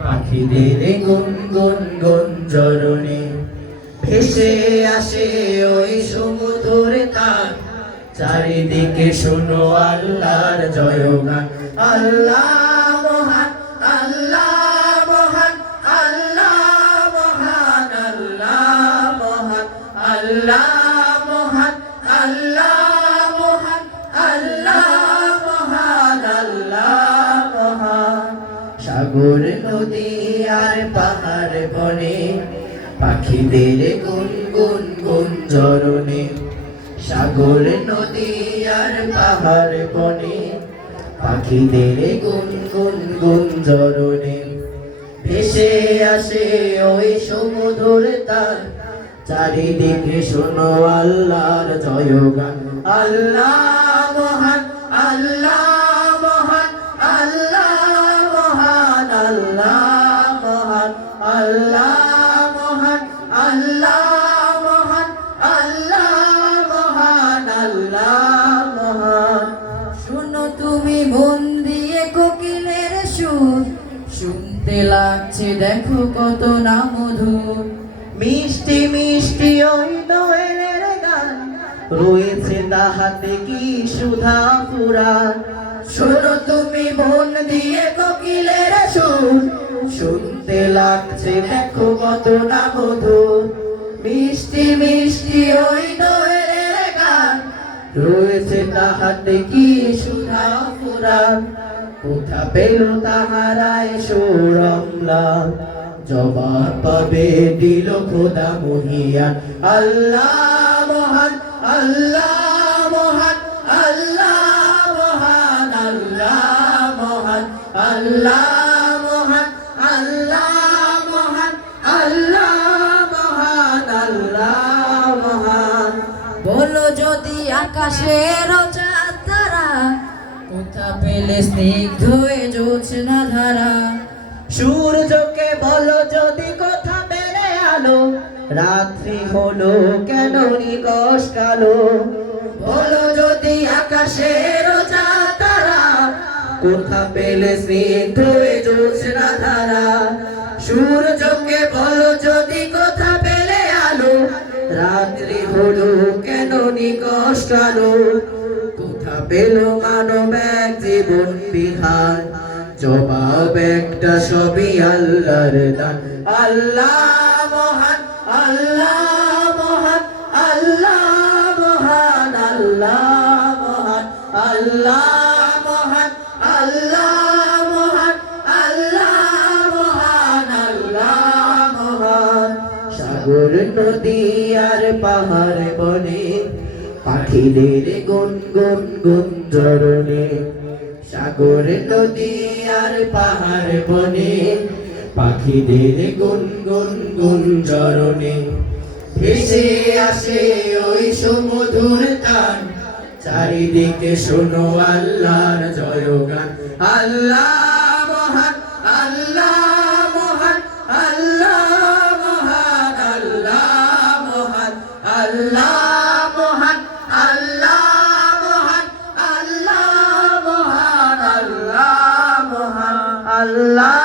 পাখিদের গুনগুন গুঞ্জরণে ভেসে আসে ওই সমুদ্রের তার। চারিদিকে শোনো আল্লাহর জয়গান। আল্লাহ মহান, আল্লাহ মহান, আল্লাহ মহান, আল্লাহ মহান, আল্লাহ মহান, আল্লাহ মহান, আল্লাহ মহান, আল্লাহ মহান। সাগর নদী আর পাহাড় বনে পাখিদের গুনগুন গুঞ্জরণে। সাগর নদী আর পাহাড় বনে পাখিদের গুনগুন গুঞ্জরণে ভেসে আসে ওই সমুদ্রের তার। চারিদিকে শোনো আল্লাহর জয়গান। আল্লাহ মহান, আল্লাহ মহান, আল্লাহ মহান, আল্লাহ মহান, আল্লাহ মহান, আল্লাহ মহান, আল্লাহ মহান, আল্লাহ মহান। শোনো তুমি মন দিয়ে কোকিলের সুর, শুনতে লাগছে দেখো কত না মধুর। মিষ্টি মিষ্টি ওই দোয়েলের গান, রয়েছে তাহাতে কি সুধা পুরাণ। শোনো তুমি মন দিয়ে কোকিলের সুর, শুনতে লাগছে দেখো কত না মধুর। মিষ্টি মিষ্টি ওই দোয়েলের গান, রয়েছে তাহাতে কি সুধা পুরাণ। কোথা পেল তাহারায় সুরমলা, জবাব পাবে দিল খোদা মহিয়ান। আল্লাহ মহান, আল্লাহ মহান, আল্লাহ মহান, আল্লাহ মহান, আল্লাহ মহান, আল্লাহ মহান, আল্লাহ মহান, আল্লাহ মহান। বলো যদি আকাশের চাঁদ তারা, কোথা পেলে স্নিগ্ধ এ জ্যোৎস্না ধারা। সূর্যকে বলো যদি কোথা বেড়ে আলো, রাত্রি হলো কেন নিকষ কালো। বলো যদি আকাশের চাঁদ তারা, কোথা পেলে স্নিগ্ধ এ জ্যোৎস্না ধারা। সূর্যকে বলো যদি কোথা পেলে আলো, রাত্রি হলো কেন নিকষ কালো। কোথা পেল মানব এক জীবন বিধান, জবাব একটা সবই আল্লাহর দান। আল্লাহ মহান, আল্লাহ মহান, আল্লাহ মহান, আল্লাহ মহান, আল্লাহ মহান, আল্লাহ মহান, আল্লাহ মহান, আল্লাহ মহান। সাগর নদী আর পাহাড় বনে পাখিদের গুনগুন গুঞ্জরণে। সাগর নদী আর পাহাড় বনে পাখিদের গুনগুন গুঞ্জরণে ভেসে আসে ওই সমুদ্রের তান। চারিদিকে শোনো আল্লাহর জয়গান। আল্লাহ মহান, আল্লাহ মহান, আল্লাহ মহান, আল্লাহ মহান, আল্লাহ মহান, আল্লাহ মহান, আল্লাহ মহান, আল্লাহ মহান, আল্লাহ।